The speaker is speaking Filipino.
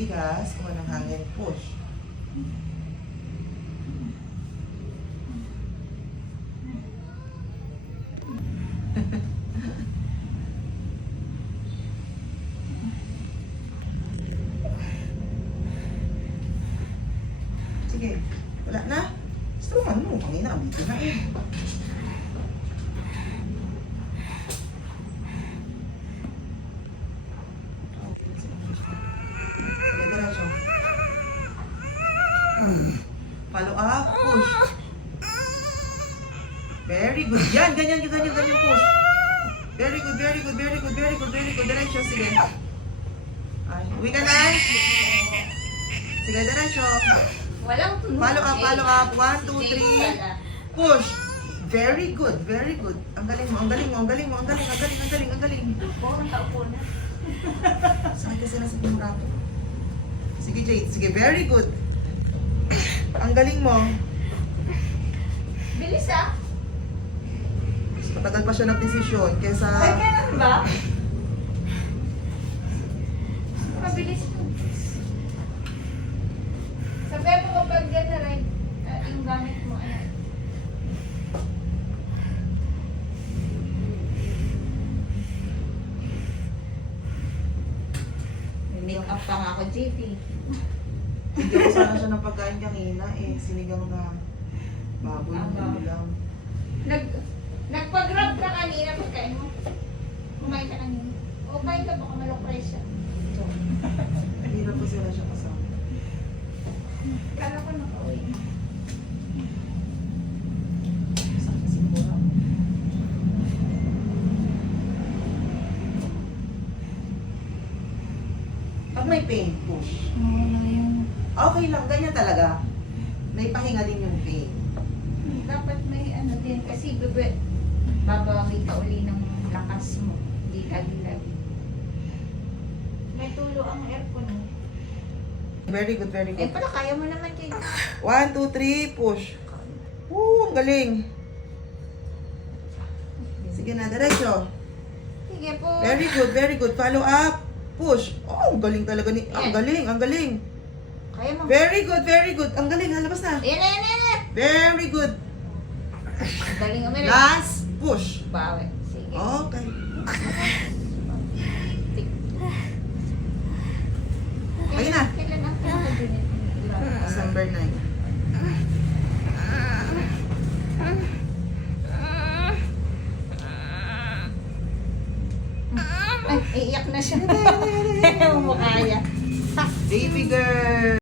titigas, kuha ng hangin, push. Sige, wala na. Gusto mo, pangina, dito na eh. Follow up, push. Very good. Yan, ganyan, push. Very good. Diretso, sige. Ay, uwi ka na. Sige, diretso. Walang tunog. Follow up. 1, 2, 3. Push. Very good. Ang galing mo. Parang taupo na. Sakit kasi na sa pimurato. Sige, Jade. Sige, very good. Ang galing mo. Bilis ah. Mas matagal pa siya nagdesisyon kesa... Ay, ganun ba? Mabilis to. Sabi mo kapag gano'n rin, yung gamit mo, ano? Make up pa nga ako, JP. Bigyan ko sana siya ng pagkain kanina eh. Sinigang na baboy Aba. lang. Nagpag-grab ka kanina pagkain mo. Kumain ka kanina. O, kumain ka baka malokray siya. Hirap po sila siya kasama. Kala ko nakauwi. Sakit kasi mura. Pag may pain, push. Wala yun. Okay lang, ganyan talaga. May pahinga din yung pain. Dapat may ano din kasi babawi ka uli ng lakas mo. Hindi lagi-lagi. May tulo ang aircon mo. Very good. Eh pala, kaya mo naman kayo. 1, 2, 3, push. Ang galing. Sige na, diretso. Sige po. Very good. Follow up. Push. Oh, ang galing talaga ni... Ang galing. Kaya mo. Very good. Ang galing, halabas na. Ayan. Very good. Ang galing umirin. Last push. Bawi. Sige. Okay. Ayun na. Kailan ang pinaka-unit? December 9. Ay, iiyak na siya. Mukha niya. Baby girl.